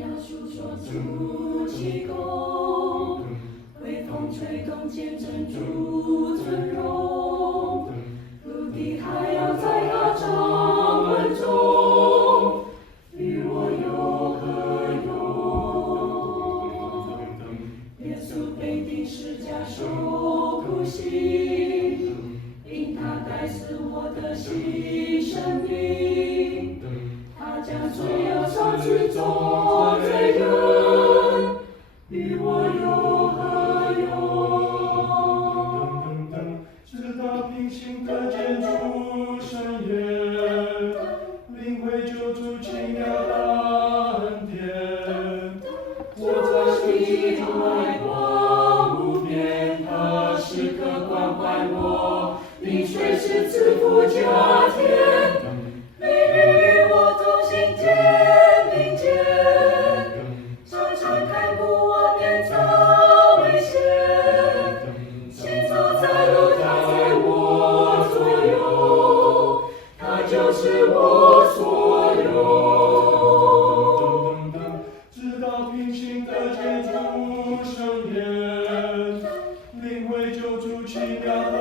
要述说主奇功，微风吹动，见证主尊荣。陆地海洋在他掌管中，与我有何用？耶稣被钉十架受苦刑，因他代死我的新生命。他将罪恶偿去做罪人，与我有何用？直到平心得见主圣言，领会救主奇妙的恩典。我在地海光无边，他时刻关怀我，并随时赐福加添。每日与我同行肩并肩，常常看顾我免遭危险。行走在路，他在我左右，他就是我所有。直到平心得见主圣言，领会救主奇妙的